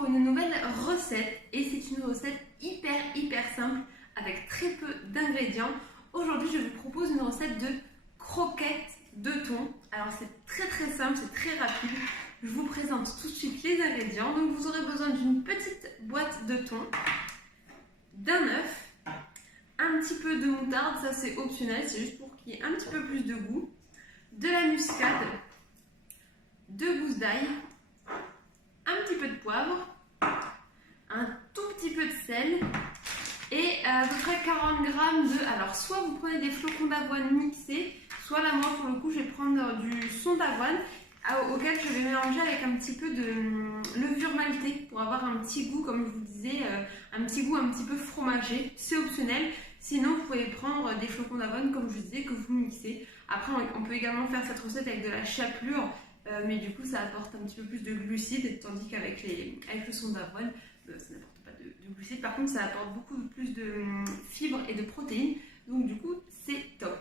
pour une nouvelle recette et c'est une recette hyper simple avec très peu d'ingrédients. Aujourd'hui je vous propose une recette de croquettes de thon. Alors c'est très simple, c'est très rapide. Je vous présente tout de suite les ingrédients. Donc vous aurez besoin d'une petite boîte de thon, d'un œuf, un petit peu de moutarde, ça c'est optionnel, c'est juste pour qu'il y ait un petit peu plus de goût, de la muscade, 2 gousses d'ail, un petit peu de poivre, un tout petit peu de sel et à peu près 40 g de... Alors soit vous prenez des flocons d'avoine mixés, soit là moi pour le coup je vais prendre du son d'avoine auquel je vais mélanger avec un petit peu de levure maltée pour avoir un petit goût, comme je vous disais, un petit goût un petit peu fromager. C'est optionnel. Sinon, vous pouvez prendre des flocons d'avoine, comme je vous disais, que vous mixez. Après, on peut également faire cette recette avec de la chapelure, mais du coup, ça apporte un petit peu plus de glucides, tandis qu'avec le son d'avoine, ça n'apporte pas de glucides. Par contre, ça apporte beaucoup plus de fibres et de protéines. Donc, du coup, c'est top.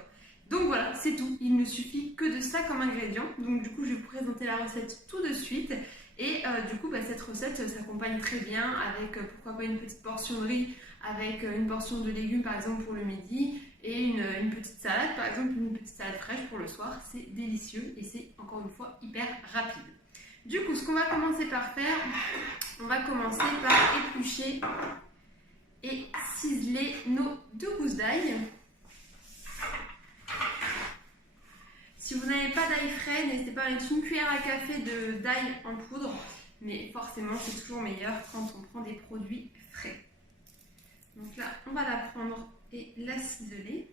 Donc voilà, c'est tout. Il ne suffit que de ça comme ingrédient. Donc du coup, je vais vous présenter la recette tout de suite. Et du coup, cette recette s'accompagne très bien avec pourquoi pas une petite portion de riz, avec une portion de légumes par exemple pour le midi et une petite salade, par exemple une petite salade fraîche pour le soir. C'est délicieux et c'est encore une fois hyper rapide. Du coup, ce qu'on va commencer par faire, on va commencer par éplucher et ciseler nos 2 gousses d'ail. Si vous n'avez pas d'ail frais, n'hésitez pas à mettre une cuillère à café d'ail en poudre, mais forcément c'est toujours meilleur quand on prend des produits frais. Donc là, on va la prendre et la ciseler.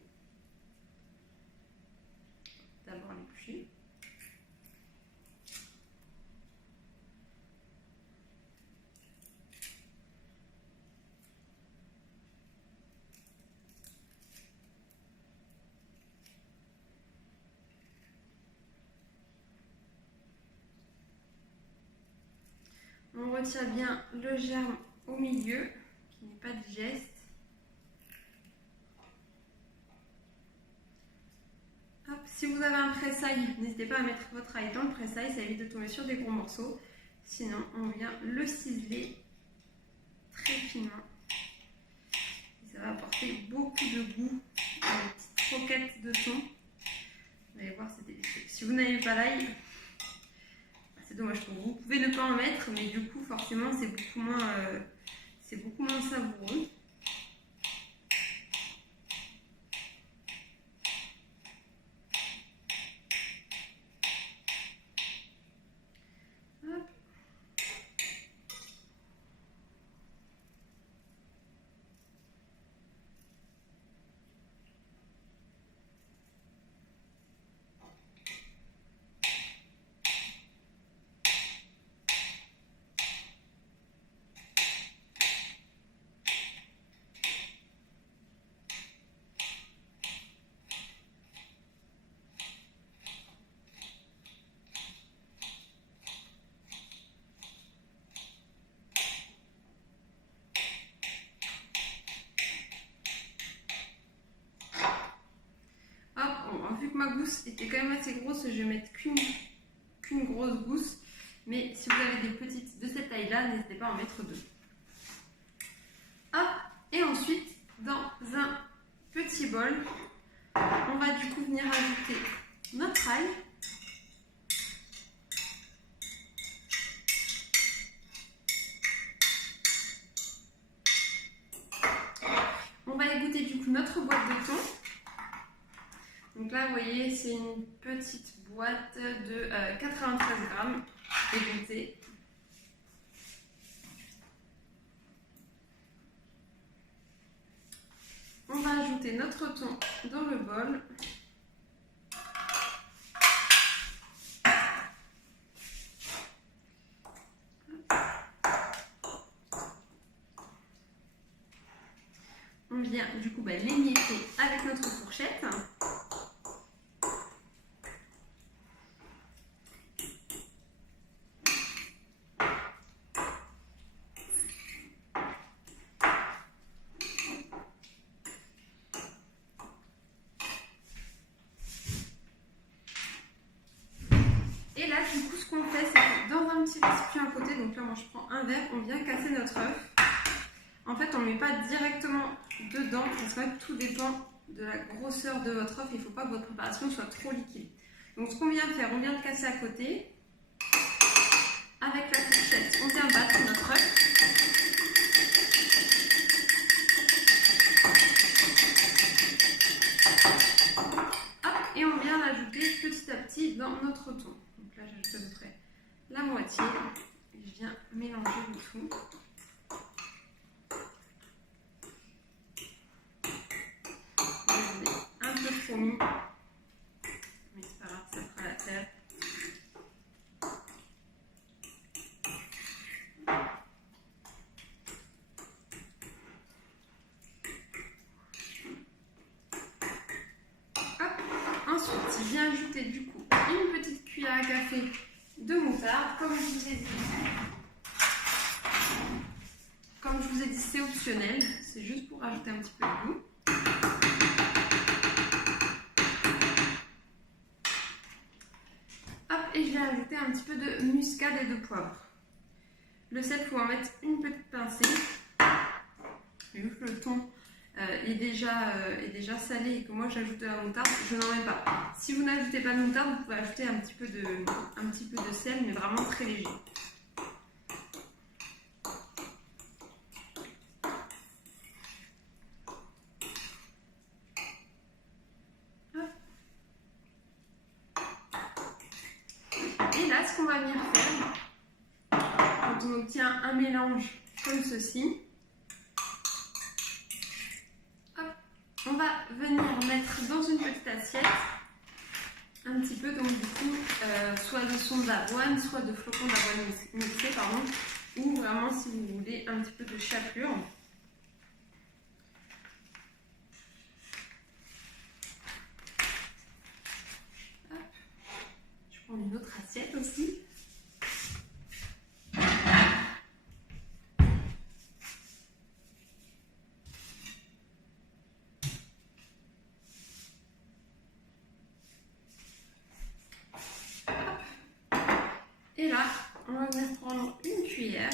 D'abord l'éplucher. On retire bien le germe au milieu, qui n'est pas digeste. Hop, si vous avez un presse-ail, n'hésitez pas à mettre votre ail dans le presse-ail, ça évite de tomber sur des gros morceaux. Sinon, on vient le ciseler très finement. Ça va apporter beaucoup de goût à les petites croquettes de thon. Vous allez voir, c'est délicieux. Si vous n'avez pas l'ail, c'est dommage pour vous. Vous pouvez ne pas en mettre, mais du coup, forcément, c'est beaucoup moins savoureux. Hop. Vu que ma gousse était quand même assez grosse, je vais mettre qu'une grosse gousse. Mais si vous avez des petites de cette taille-là, n'hésitez pas à en mettre 2. Hop, et ensuite, dans un petit bol, on va du coup venir ajouter notre ail. On va égoutter du coup notre boîte de thon. Donc là, vous voyez, c'est une petite boîte de 93 g égouttée. On va ajouter notre thon dans le bol. On vient du coup l'émietter avec notre fourchette. Et là, du coup, ce qu'on fait, c'est que dans un petit récipient à côté, donc là, moi, je prends un verre, on vient casser notre œuf. En fait, on ne met pas directement dedans, parce que tout dépend de la grosseur de votre œuf. Il ne faut pas que votre préparation soit trop liquide. Donc, ce qu'on vient faire, on vient le casser à côté. Avec la fourchette, on vient battre notre œuf. Et on vient l'ajouter petit à petit dans notre thon. Donc là, j'ajoute à peu près la moitié. Et je viens mélanger le tout. Je l'ai un peu trop mis. Mais c'est pas grave, ça fera l'affaire. Ensuite, je viens ajouter du coup une petite cuillère à café de moutarde. Comme je vous ai dit, c'est optionnel. C'est juste pour ajouter un petit peu de goût. Hop, et je vais ajouter un petit peu de muscade et de poivre. Le sel, il faut en mettre une petite pincée. Vu que le thon est déjà salé et que moi j'ajoute de la moutarde, je n'en mets pas. Si vous n'ajoutez pas de moutarde, vous pouvez ajouter un petit peu de sel, mais vraiment très léger. Et là, ce qu'on va venir faire, quand on obtient un mélange comme ceci, on va venir mettre dans une petite assiette un petit peu, donc du coup, soit de sonde d'avoine, soit de flocons d'avoine mixés, pardon, ou vraiment, si vous voulez, un petit peu de chapelure. Hop. Je prends une autre assiette aussi. Et là, on va venir prendre une cuillère.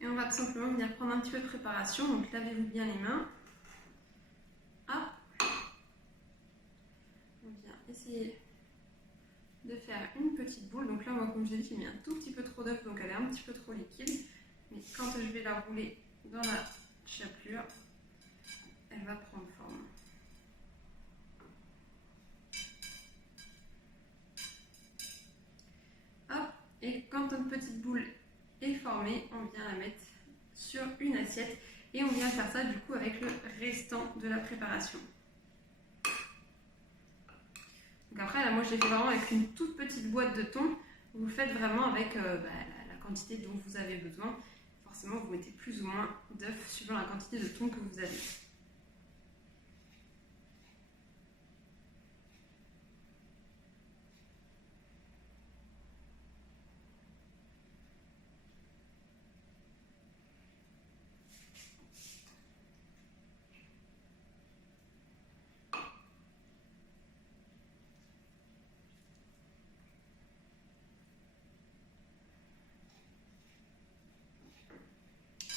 Et on va tout simplement venir prendre un petit peu de préparation. Donc lavez-vous bien les mains. Hop. On vient essayer de faire une petite boule. Donc là, moi, comme je l'ai dit, j'ai mis un tout petit peu trop d'œuf, donc elle est un petit peu trop liquide. Mais quand je vais la rouler dans la chapelure, elle va prendre forme. Hop, et quand notre petite boule est formée, on vient la mettre sur une assiette et on vient faire ça du coup avec le restant de la préparation. Donc après, là, moi je l'ai fait vraiment avec une toute petite boîte de thon. Vous le faites vraiment avec la quantité dont vous avez besoin. Forcément, vous mettez plus ou moins d'œufs suivant la quantité de thon que vous avez.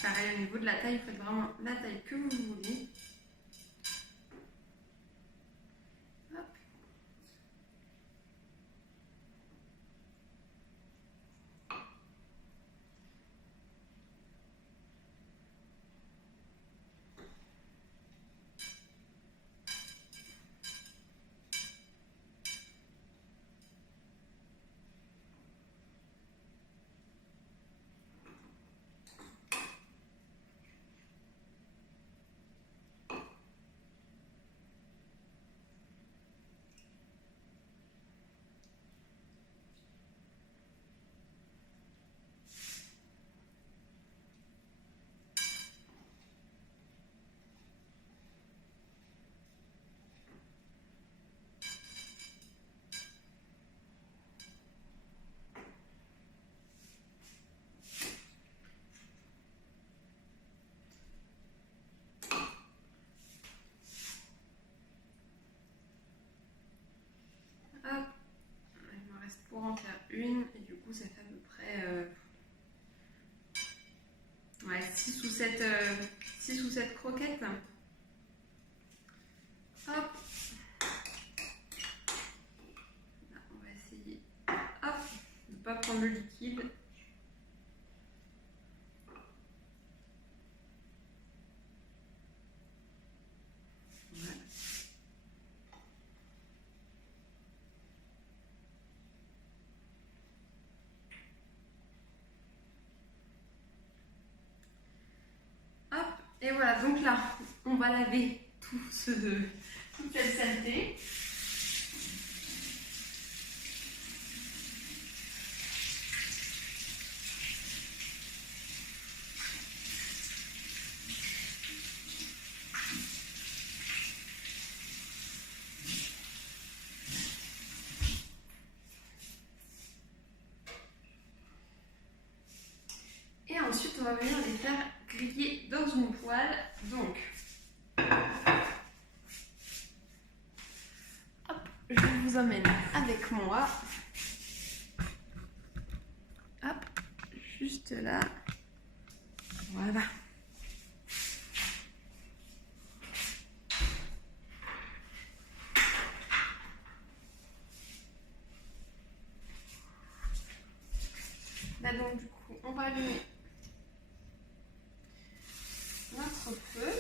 Pareil, au niveau de la taille, vous faites vraiment la taille que vous voulez. Hop. une, et du coup ça fait à peu près ouais, 6 ou 7 croquettes. Hop. Là, on va essayer, hop, de ne pas prendre le liquide. Voilà. Hop, et voilà, donc là, on va laver toute cette saleté. Et ensuite, on va venir les faire griller dans une poêle. Donc, hop, je vous emmène avec moi. Hop, juste là. Voilà. Là donc du coup, on va allumer notre feu.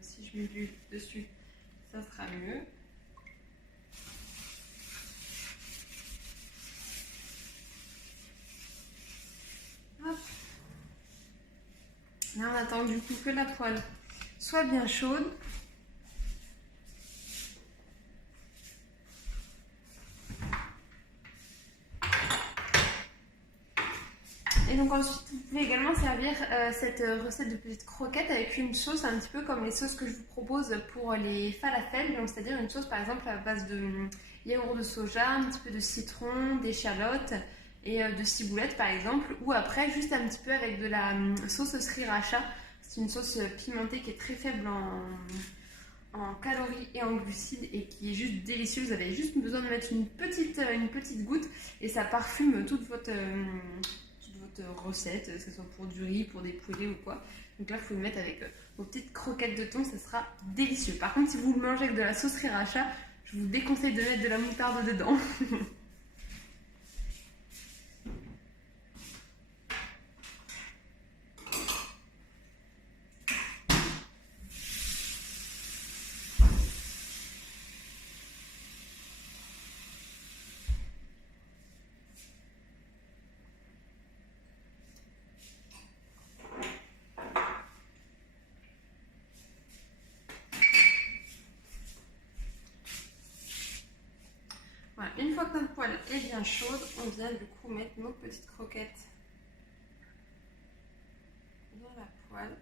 Si je mets de l'huile dessus, ça sera mieux. Hop. Là on attend du coup que la poêle soit bien chaude. Et donc ensuite, vous pouvez également servir cette recette de petites croquettes avec une sauce un petit peu comme les sauces que je vous propose pour les falafels. Donc c'est-à-dire une sauce par exemple à base de yaourt de soja, un petit peu de citron, d'échalotes et de ciboulette par exemple. Ou après juste un petit peu avec de la sauce sriracha. C'est une sauce pimentée qui est très faible en calories et en glucides et qui est juste délicieuse. Vous avez juste besoin de mettre une petite goutte et ça parfume toute votre recette, que ce soit pour du riz, pour des poêlés ou quoi. Donc là, il faut le mettre avec vos petites croquettes de thon, ça sera délicieux. Par contre, si vous le mangez avec de la sauce sriracha, je vous déconseille de mettre de la moutarde dedans. Voilà. Une fois que notre poêle est bien chaude, on vient du coup mettre nos petites croquettes dans la poêle.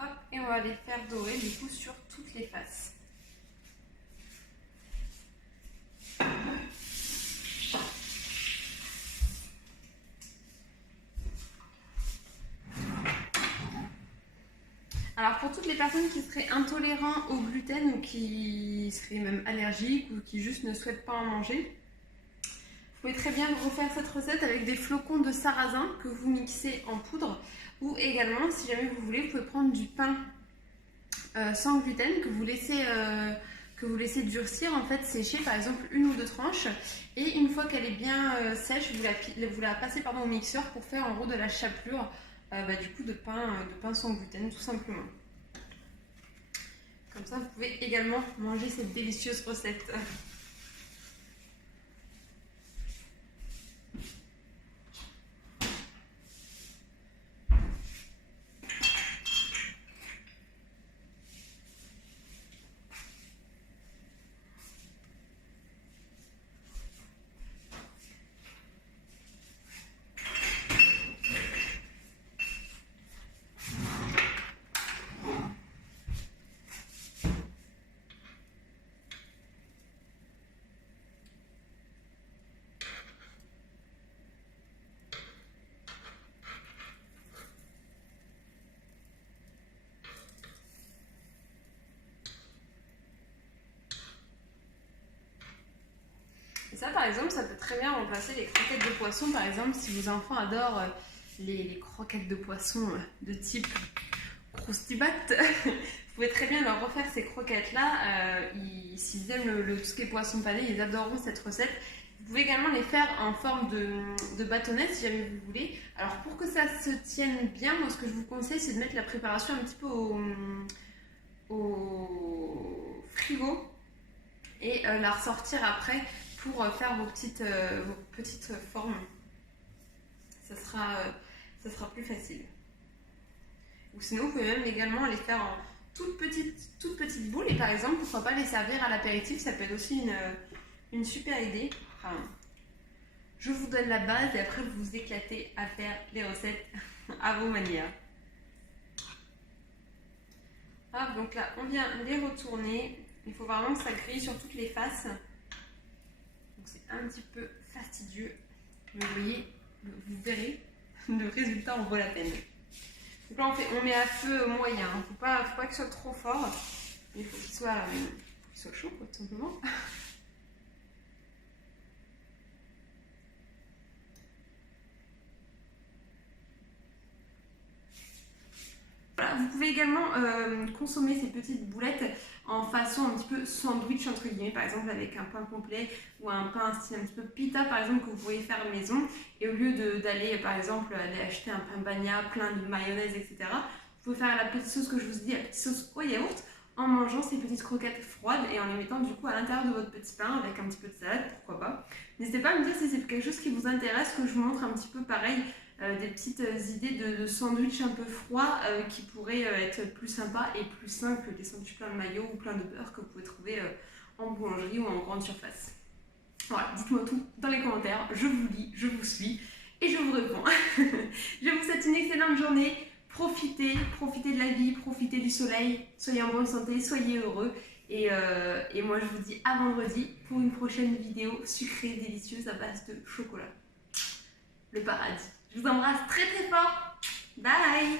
Hop, et on va les faire dorer du coup sur toutes les faces. Alors pour toutes les personnes qui seraient intolérants au gluten ou qui seraient même allergiques ou qui juste ne souhaitent pas en manger, vous pouvez très bien refaire cette recette avec des flocons de sarrasin que vous mixez en poudre, ou également si jamais vous voulez, vous pouvez prendre du pain sans gluten que vous laissez durcir, en fait sécher par exemple une ou deux tranches, et une fois qu'elle est bien sèche, vous la passez au mixeur pour faire en gros de la chapelure du coup de pain sans gluten tout simplement. Comme ça vous pouvez également manger cette délicieuse recette. Ça par exemple, ça peut très bien remplacer les croquettes de poisson. Par exemple, si vos enfants adorent les croquettes de poisson de type croustibat, vous pouvez très bien leur refaire ces croquettes-là. S'ils aiment tout ce qui est poisson pané, ils adoreront cette recette. Vous pouvez également les faire en forme de bâtonnette si jamais vous voulez. Alors pour que ça se tienne bien, moi ce que je vous conseille, c'est de mettre la préparation un petit peu au frigo et la ressortir après pour faire vos petites formes. Ça sera plus facile. Ou sinon, vous pouvez même également les faire en toutes petites boules et par exemple, pourquoi pas les servir à l'apéritif, ça peut être aussi une super idée. Enfin, je vous donne la base et après vous vous éclatez à faire les recettes à vos manières. Hop, donc là, on vient les retourner. Il faut vraiment que ça grille sur toutes les faces. Donc c'est un petit peu fastidieux. Mais vous voyez, vous verrez, le résultat en vaut la peine. Donc là, on met à feu moyen. Il ne faut pas qu'il soit trop fort. Il faut qu'il soit chaud, quoi, tout simplement. Voilà, vous pouvez également consommer ces petites boulettes en façon un petit peu sandwich entre guillemets, par exemple avec un pain complet ou un pain style un petit peu pita par exemple que vous pourriez faire maison, et au lieu d'aller par exemple aller acheter un pain bagna plein de mayonnaise etc, vous pouvez faire la petite sauce que je vous ai dit, la petite sauce au yaourt, en mangeant ces petites croquettes froides et en les mettant du coup à l'intérieur de votre petit pain avec un petit peu de salade, pourquoi pas. N'hésitez pas à me dire si c'est quelque chose qui vous intéresse, que je vous montre un petit peu pareil des petites idées de sandwich un peu froid qui pourraient être plus sympas et plus sains que des sandwichs plein de mayo ou plein de beurre que vous pouvez trouver en boulangerie ou en grande surface. Voilà, dites-moi tout dans les commentaires, je vous lis, je vous suis et je vous réponds. Je vous souhaite une excellente journée, profitez de la vie, profitez du soleil, soyez en bonne santé, soyez heureux. Et moi je vous dis à vendredi pour une prochaine vidéo sucrée, délicieuse à base de chocolat. Le paradis. Je vous embrasse très très fort. Bye!